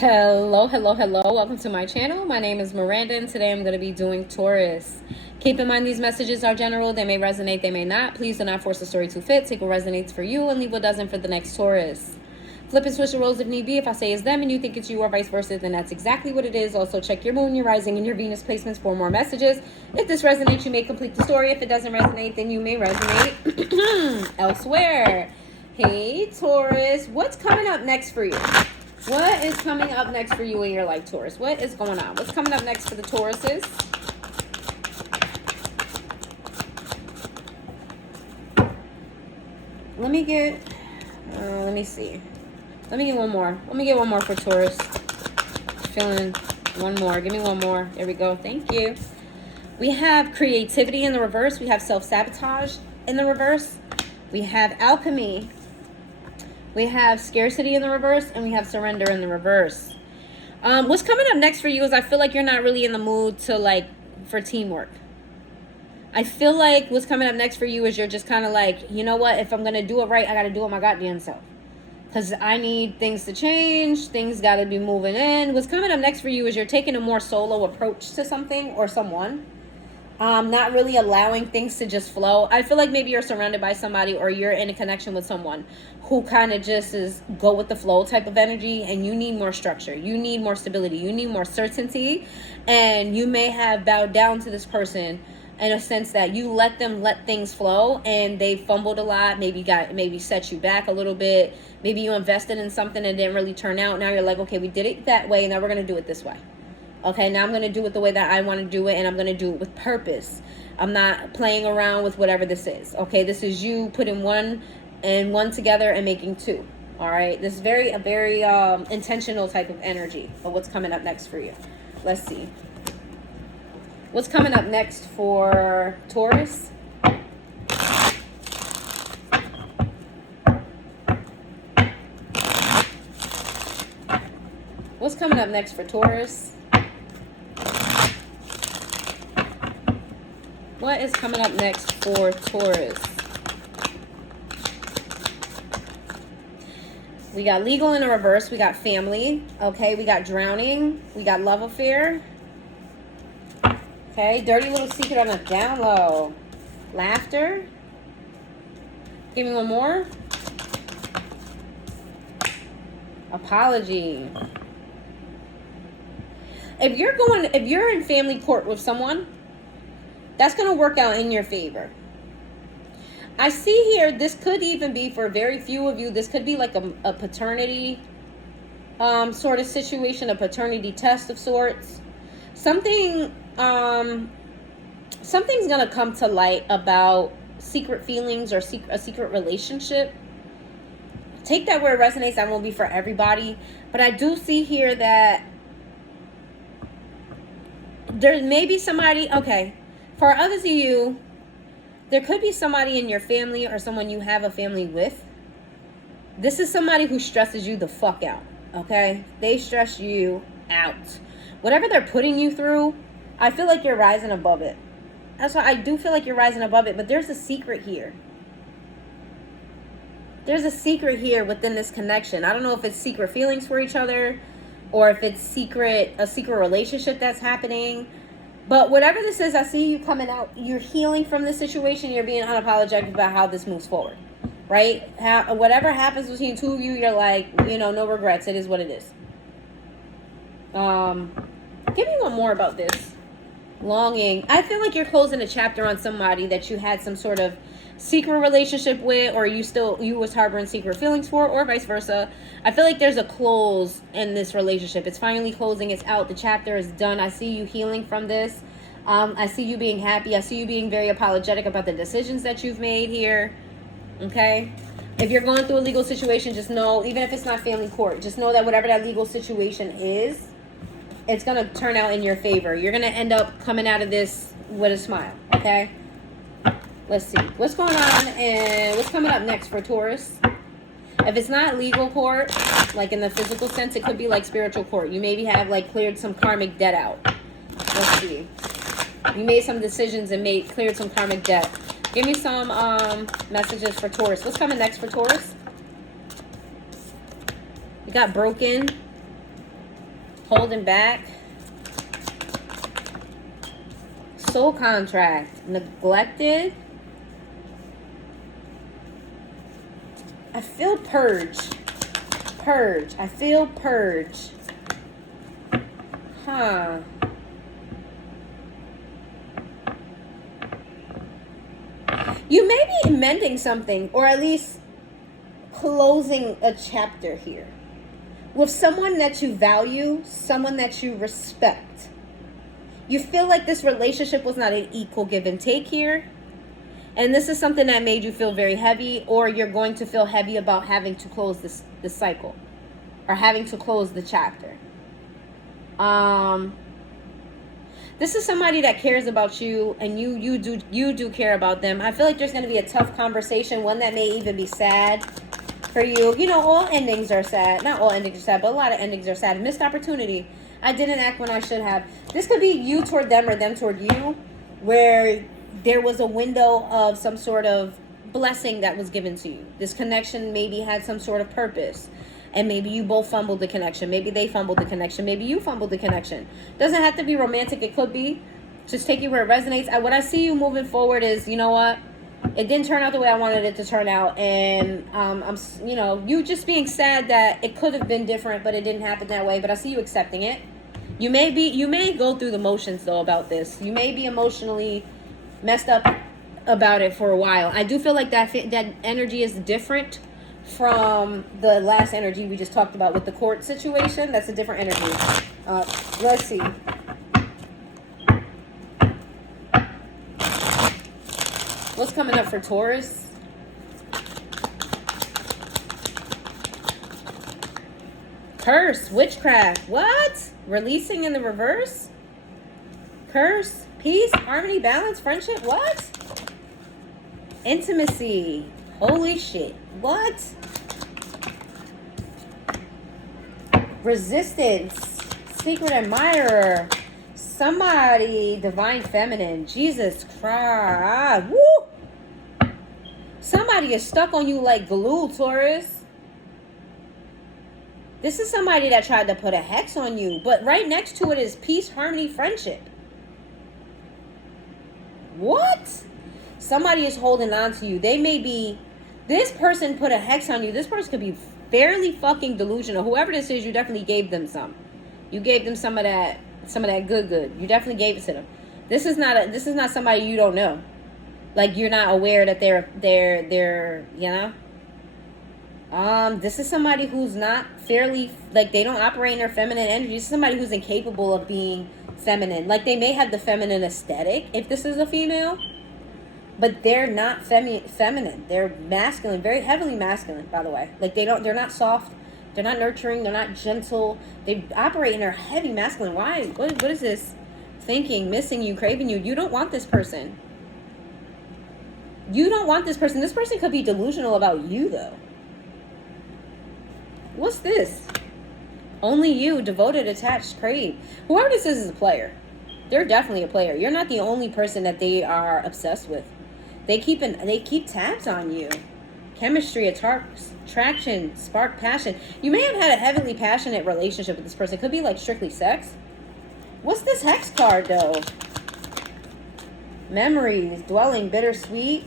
Hello, hello, hello. Welcome to my channel. My name is Miranda, and today I'm going to be doing Taurus. Keep in mind these messages are general. They may resonate, they may not. Please do not force the story to fit. Take what resonates for you and leave what doesn't for the next Taurus. Flip and switch the roles if need be. If I say it's them and you think it's you or vice versa, then that's exactly what it is. Also, check your moon, your rising, and your Venus placements for more messages. If this resonates, you may complete the story. If it doesn't resonate, then you may resonate elsewhere. Hey, Taurus. What's coming up next for you? What is coming up next for you in your life, Taurus? What is going on? What's coming up next for the Tauruses? Let me get, let me see. Let me get one more. Let me get one more for Taurus. Feeling one more. Give me one more. There we go. Thank you. We have creativity in the reverse. We have self-sabotage in the reverse. We have alchemy. We have scarcity in the reverse, and we have surrender in the reverse. What's coming up next for you is I feel like you're not really in the mood to for teamwork. I feel like what's coming up next for you is you're just kind of like, you know what? If I'm going to do it right, I got to do it my goddamn self. Because I need things to change. Things got to be moving in. What's coming up next for you is you're taking a more solo approach to something or someone. Not really allowing things to just flow. I feel like maybe you're surrounded by somebody or you're in a connection with someone who kind of just is go with the flow type of energy, and you need more structure. You need more stability. You need more certainty. And you may have bowed down to this person in a sense that you let them let things flow and they fumbled a lot, maybe set you back a little bit. Maybe you invested in something and didn't really turn out. Now you're like, okay, we did it that way. Now we're going to do it this way. Okay, now I'm going to do it the way that I want to do it, and I'm going to do it with purpose. I'm not playing around with whatever this is. Okay, this is you putting one and one together and making two. All right, this is a very intentional type of energy of what's coming up next for you. Let's see. What's coming up next for Taurus? What's coming up next for Taurus? What is coming up next for Taurus? We got legal in a reverse. We got family. Okay, we got drowning. We got love affair. Okay, dirty little secret on a down low. Laughter. Give me one more. Apology. If you're in family court with someone, that's going to work out in your favor. I see here, this could even be for very few of you. This could be like a paternity sort of situation, a paternity test of sorts. Something's going to come to light about secret feelings or a secret relationship. Take that where it resonates. That won't be for everybody. But I do see here that there may be somebody, okay, for others of you, there could be somebody in your family or someone you have a family with. This is somebody who stresses you the fuck out, okay? They stress you out. Whatever they're putting you through, I feel like you're rising above it. That's why I do feel like you're rising above it, but there's a secret here. There's a secret here within this connection. I don't know if it's secret feelings for each other or if it's a secret relationship that's happening. But whatever this is, I see you coming out. You're healing from this situation. You're being unapologetic about how this moves forward, right? Whatever happens between two of you, you're like, no regrets. It is what it is. Give me one more about this. Longing. I feel like you're closing a chapter on somebody that you had some sort of secret relationship with, or you was harboring secret feelings for, or vice versa. I feel like there's a close in this relationship. It's finally closing. It's out. The chapter is done. I see you healing from this. I see you being happy. I see you being very apologetic about the decisions that you've made here. Okay? If you're going through a legal situation, just know, even if it's not family court, just know that whatever that legal situation is, it's going to turn out in your favor. You're going to end up coming out of this with a smile. Okay? Let's see. What's going on and what's coming up next for Taurus? If it's not legal court, like in the physical sense, it could be like spiritual court. You maybe have cleared some karmic debt out. Let's see. You made some decisions and cleared some karmic debt. Give me some messages for Taurus. What's coming next for Taurus? We got broken. Holding back. Soul contract. Neglected. I feel purge. Purge. I feel purge. Huh. You may be mending something, or at least closing a chapter here with someone that you value, someone that you respect. You feel like this relationship was not an equal give and take here. And this is something that made you feel very heavy, or you're going to feel heavy about having to close this cycle or having to close the chapter. This is somebody that cares about you, and you do care about them. I feel like there's going to be a tough conversation, one that may even be sad for you. You know, all endings are sad. Not all endings are sad, but a lot of endings are sad. Missed opportunity. I didn't act when I should have. This could be you toward them or them toward you, where there was a window of some sort of blessing that was given to you. This connection maybe had some sort of purpose. And maybe you both fumbled the connection. Maybe they fumbled the connection. Maybe you fumbled the connection. Doesn't have to be romantic. It could be. Just take it where it resonates. What I see you moving forward is, you know what? It didn't turn out the way I wanted it to turn out. And, you know, you just being sad that it could have been different, but it didn't happen that way. But I see you accepting it. You may go through the motions, though, about this. You may be emotionally messed up about it for a while. I do feel like that energy is different from the last energy we just talked about with the court situation. That's a different energy. Let's see. What's coming up for Taurus? Curse, witchcraft. What? Releasing in the reverse? Curse, peace, harmony, balance, friendship. What? Intimacy. Holy shit. What? Resistance. Secret admirer. Somebody. Divine feminine. Jesus Christ. Woo! Somebody is stuck on you like glue, Taurus. This is somebody that tried to put a hex on you. But right next to it is peace, harmony, friendship. What? Somebody is holding on to you. They may be... This person put a hex on you. This person could be fairly fucking delusional. Whoever this is, you definitely gave them some. You gave them some of that good. You definitely gave it to them. This is not somebody you don't know. Like, you're not aware that they're you know. This is somebody who's not fairly, like, they don't operate in their feminine energy. This is somebody who's incapable of being feminine. Like, they may have the feminine aesthetic if this is a female. But they're not feminine. They're masculine, very heavily masculine, by the way. Like, they're not soft. They're not nurturing. They're not gentle. They operate in their heavy masculine. Why? What is this? Thinking, missing you, craving you. You don't want this person. You don't want this person. This person could be delusional about you, though. What's this? Only you, devoted, attached, crave. Whoever this is a player. They're definitely a player. You're not the only person that they are obsessed with. They keep tabs on you. Chemistry, attraction, spark, passion. You may have had a heavily passionate relationship with this person. It could be like strictly sex. What's this hex card, though? Memories, dwelling, bittersweet.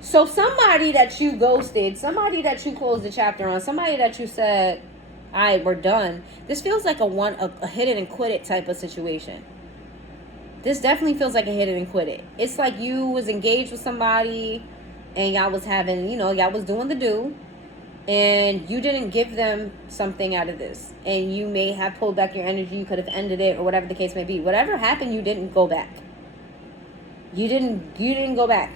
So somebody that you ghosted, somebody that you closed the chapter on, somebody that you said, all right, we're done. This feels like a hit it and quit it type of situation. This definitely feels like a hit it and quit it. It's like you was engaged with somebody and y'all was having, y'all was doing the do. And you didn't give them something out of this. And you may have pulled back your energy. You could have ended it or whatever the case may be. Whatever happened, you didn't go back. You didn't go back.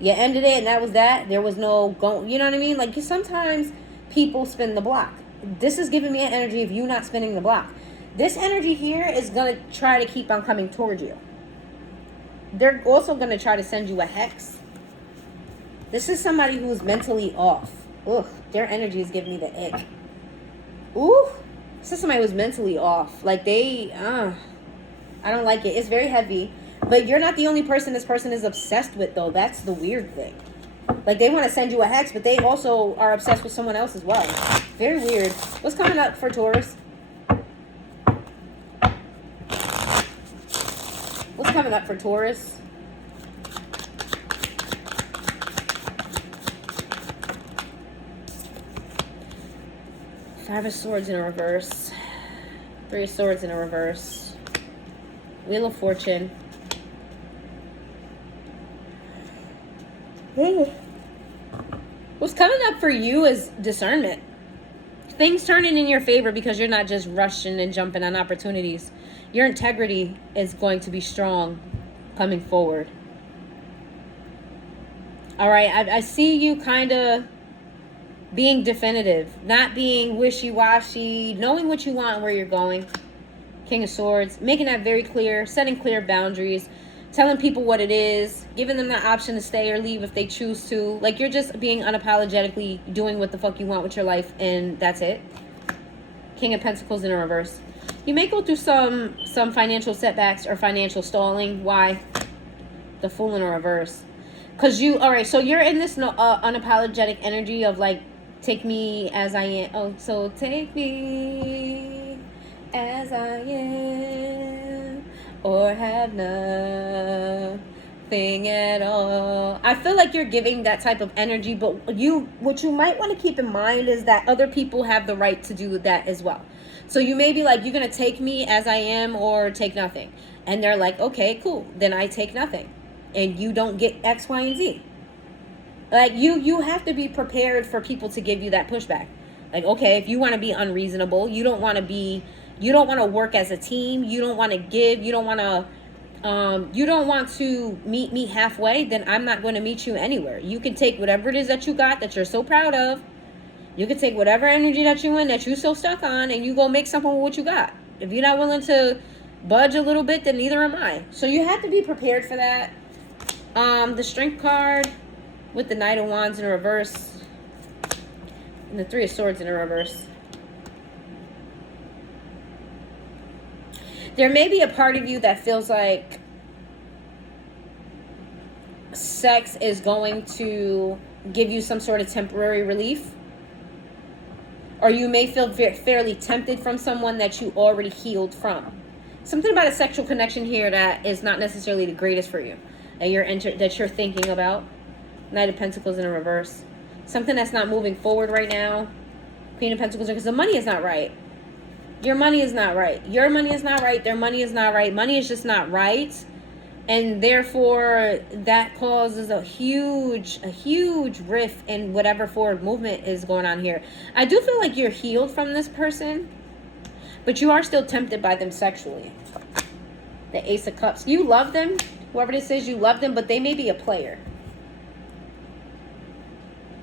You ended it and that was that. There was no going, you know what I mean? Like, sometimes people spin the block. This is giving me an energy of you not spinning the block. This energy here is going to try to keep on coming towards you. They're also going to try to send you a hex. This is somebody who's mentally off. Ugh, their energy is giving me the ick. Ooh, this is somebody who's mentally off. Like, I don't like it. It's very heavy. But you're not the only person this person is obsessed with, though. That's the weird thing. Like, they want to send you a hex, but they also are obsessed with someone else as well. Very weird. What's coming up for Taurus? coming up for Taurus? Five of Swords in a reverse. Three of Swords in a reverse. Wheel of Fortune. What's coming up for you is discernment. Things turning in your favor because you're not just rushing and jumping on opportunities. Your integrity is going to be strong coming forward. All right, I see you kind of being definitive, not being wishy-washy, knowing what you want and where you're going. King of Swords, making that very clear, setting clear boundaries, telling people what it is, giving them the option to stay or leave if they choose to. Like, you're just being unapologetically doing what the fuck you want with your life, and that's it. King of Pentacles in a reverse. You may go through some financial setbacks or financial stalling. Why? The Fool in a reverse. Because you, all right, so you're in this unapologetic energy of like, take me as I am. Oh, so take me as I am, or have nothing at all. I feel like you're giving that type of energy, but what you might want to keep in mind is that other people have the right to do that as well. So you may be like, you're going to take me as I am or take nothing. And they're like, okay, cool. Then I take nothing. And you don't get X, Y, and Z. Like, you have to be prepared for people to give you that pushback. Like, okay, if you want to be unreasonable, you don't want to work as a team, you don't want to give, you don't want to meet me halfway, then I'm not going to meet you anywhere. You can take whatever it is that you got that you're so proud of. You can take whatever energy that you're in, that you're so stuck on, and you go make something with what you got. If you're not willing to budge a little bit, then neither am I. So you have to be prepared for that. The Strength card with the Knight of Wands in reverse and the Three of Swords in a reverse. There may be a part of you that feels like sex is going to give you some sort of temporary relief. Or you may feel fairly tempted from someone that you already healed from. Something about a sexual connection here that is not necessarily the greatest for you. That you're thinking about. Knight of Pentacles in a reverse. Something that's not moving forward right now. Queen of Pentacles, because the money is not right. Your money is not right. Your money is not right. Their money is not right. Money is just not right. And therefore, that causes a huge rift in whatever forward movement is going on here. I do feel like you're healed from this person, but you are still tempted by them sexually. The Ace of Cups. You love them. Whoever this is, you love them, but they may be a player.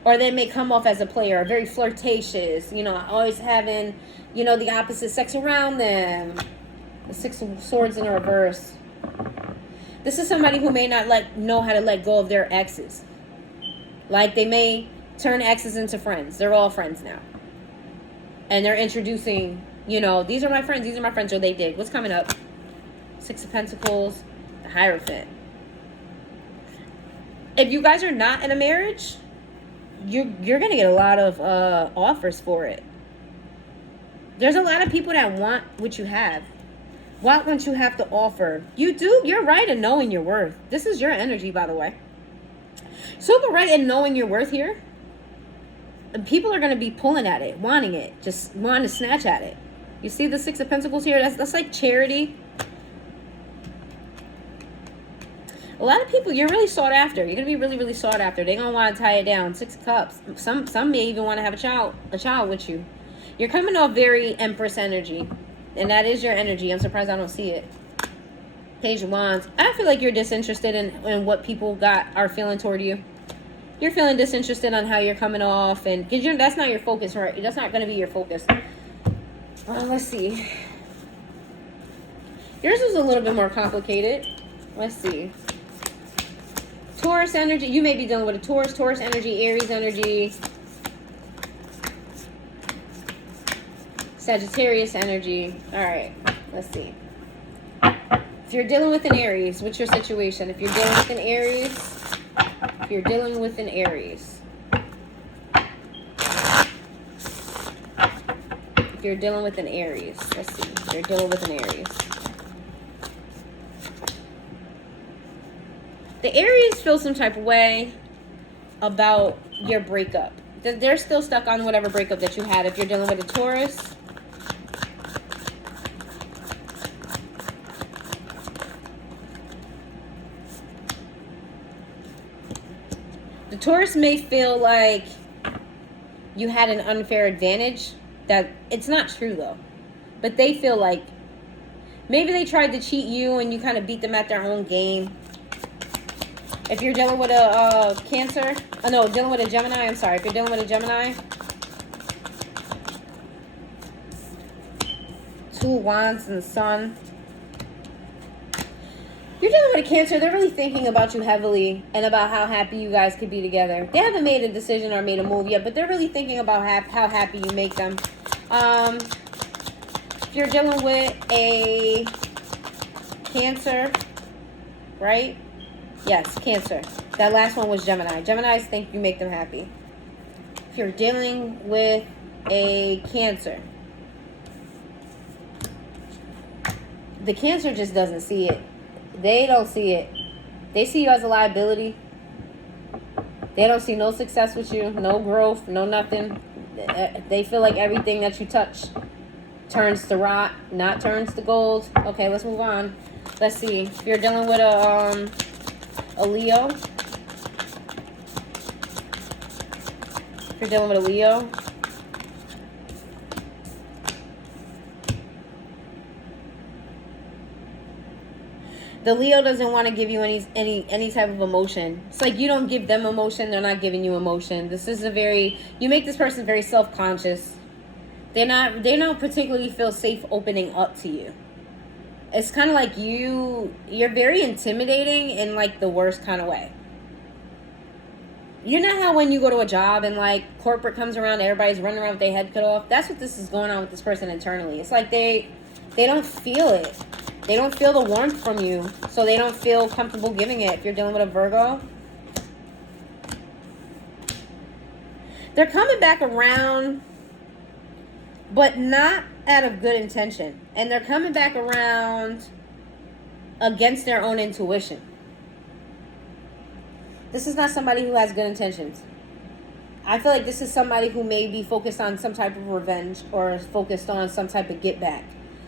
Or they may come off as a player, very flirtatious, always having, the opposite sex around them. The Six of Swords in a reverse. This is somebody who may not know how to let go of their exes. Like, they may turn exes into friends. They're all friends now. And they're introducing, these are my friends, or they did. What's coming up? Six of Pentacles, the Hierophant. If you guys are not in a marriage, you're going to get a lot of offers for it. There's a lot of people that want what you have. Want what you have to offer. You do. You're right in knowing your worth. This is your energy, by the way. Super right in knowing your worth here. And people are going to be pulling at it, wanting it, just wanting to snatch at it. You see the Six of Pentacles here? That's like charity. A lot of people, you're really sought after. You're going to be really, really sought after. They're going to want to tie it down. Six of Cups. Some may even want to have a child with you. You're coming off very Empress energy. And that is your energy. I'm surprised I don't see it. Page of Wands. I feel like you're disinterested in what people are feeling toward you. You're feeling disinterested on how you're coming off. And because that's not your focus, right? That's not going to be your focus. Let's see. Yours is a little bit more complicated. Let's see. Taurus energy. You may be dealing with a Taurus energy, Aries energy, Sagittarius energy. All right, let's see. If you're dealing with an Aries, what's your situation? If you're dealing with an Aries, let's see. If you're dealing with an Aries. The Aries feel some type of way about your breakup. They're still stuck on whatever breakup that you had. If you're dealing with a Taurus, the Taurus may feel like you had an unfair advantage. That it's not true though, but they feel like maybe they tried to cheat you and you kind of beat them at their own game. If you're dealing with a Cancer, oh no, dealing with a Gemini, I'm sorry. If you're dealing with a Gemini, 2 Wands and the Sun. You're dealing with a Cancer, they're really thinking about you heavily and about how happy you guys could be together. They haven't made a decision or made a move yet, but they're really thinking about how happy you make them. If you're dealing with a Cancer, right? Yes, Cancer. That last one was Gemini. Geminis think you make them happy. If you're dealing with a Cancer, the Cancer just doesn't see it. They don't see it. They see you as a liability. They don't see no success with you, no growth, no nothing. They feel like everything that you touch turns to rot, not turns to gold. Okay, let's move on. Let's see. If you're dealing with a Leo. If you're dealing with a Leo. The Leo doesn't want to give you any type of emotion. It's like you don't give them emotion, they're not giving you emotion. This is you make this person very self-conscious. They don't particularly feel safe opening up to you. It's kind of like you're very intimidating in like the worst kind of way. You know how when you go to a job and like corporate comes around, everybody's running around with their head cut off? That's what this is going on with this person internally. It's like they don't feel it. They don't feel the warmth from you, so they don't feel comfortable giving it. If you're dealing with a Virgo, they're coming back around, but not out of good intention. And they're coming back around against their own intuition. This is not somebody who has good intentions. I feel like this is somebody who may be focused on some type of revenge or focused on some type of get back.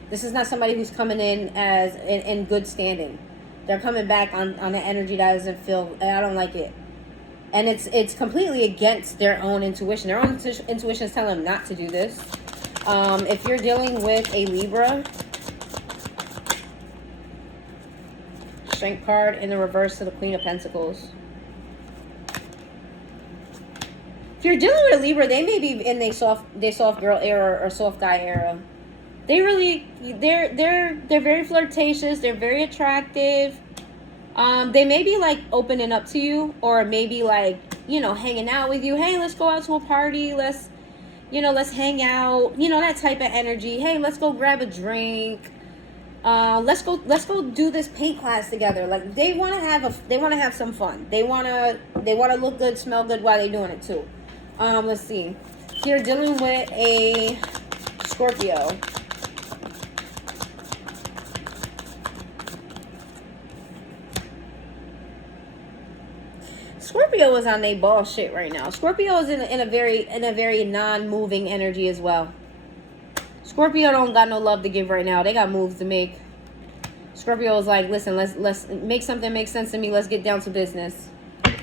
This is not somebody who's coming in as in good standing. They're coming back on an energy that doesn't feel, I don't like it. And it's completely against their own intuition. Their own intuition is telling them not to do this. If you're dealing with a Libra, Strength card in the reverse to the Queen of Pentacles. If you're dealing with a Libra, they may be in their soft girl era or soft guy era. They're very flirtatious. They're very attractive. They may be like opening up to you, or maybe like, hanging out with you. Hey, let's go out to a party. Let's hang out. That type of energy. Hey, let's go grab a drink. Let's go do this paint class together. Like they want to have some fun. They want to look good, smell good while they're doing it too. Let's see. If you're dealing with a Scorpio, Scorpio is on their ball shit right now. Scorpio is in a very non-moving energy as well. Scorpio don't got no love to give right now. They got moves to make. Scorpio is like, listen, let's make something make sense to me. Let's get down to business.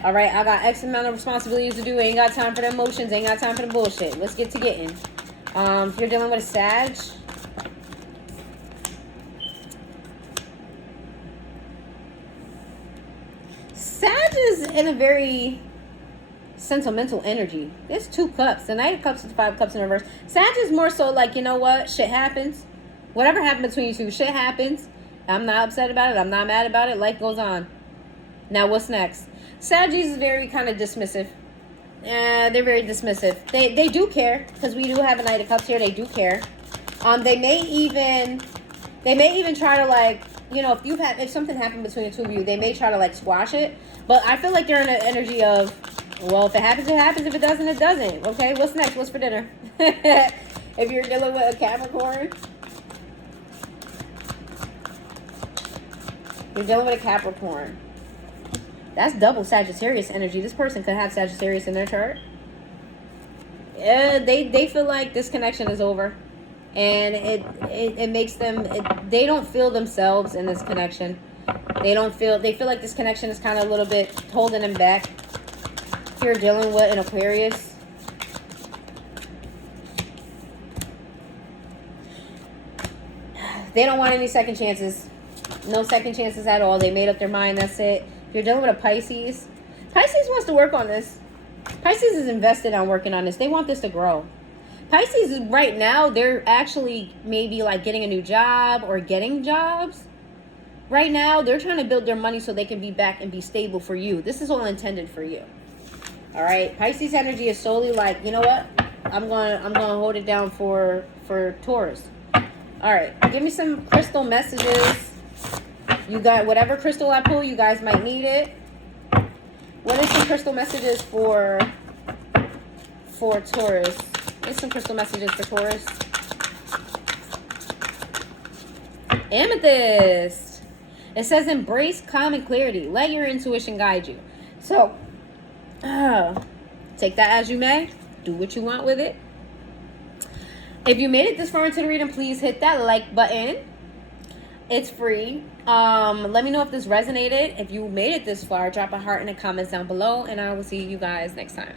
All right, I got X amount of responsibilities to do. Ain't got time for the emotions. Ain't got time for the bullshit. Let's get to getting. If you're dealing with a Sag, Sag is in a very sentimental energy. There's 2 cups. The Knight of Cups is 5 cups in reverse. Sag is more so like, you know what? Shit happens. Whatever happened between you two, shit happens. I'm not upset about it. I'm not mad about it. Life goes on. Now, what's next? Saggies is very kind of dismissive. They're very dismissive. They do care, because we do have a Knight of Cups here. They do care. They may even try to like, if something happened between the two of you, they may try to like squash it. But I feel like they're in an energy of, well, if it happens, it happens. If it doesn't, it doesn't. Okay, what's next? What's for dinner? If you're dealing with a Capricorn, you're dealing with a Capricorn. That's double Sagittarius energy. This person could have Sagittarius in their chart. Yeah, they feel like this connection is over. And it makes them, they don't feel themselves in this connection. They feel like this connection is kind of a little bit holding them back. If you're dealing with an Aquarius, they don't want any second chances. No second chances at all. They made up their mind. That's it. If you're dealing with a Pisces, Pisces wants to work on this. Pisces is invested on working on this. They want this to grow. Pisces is right now, they're actually maybe like getting a new job or getting jobs. Right now, they're trying to build their money so they can be back and be stable for you. This is all intended for you. All right. Pisces energy is solely like, you know what? I'm gonna hold it down for Taurus. All right. Give me some crystal messages. You got whatever crystal I pull, you guys might need it. What is some crystal messages for Taurus? Here's some crystal messages for Taurus. Amethyst. It says embrace calm and clarity. Let your intuition guide you. So, take that as you may. Do what you want with it. If you made it this far into the reading, please hit that like button. It's free. Let me know if this resonated. If you made it this far, drop a heart in the comments down below, and I will see you guys next time.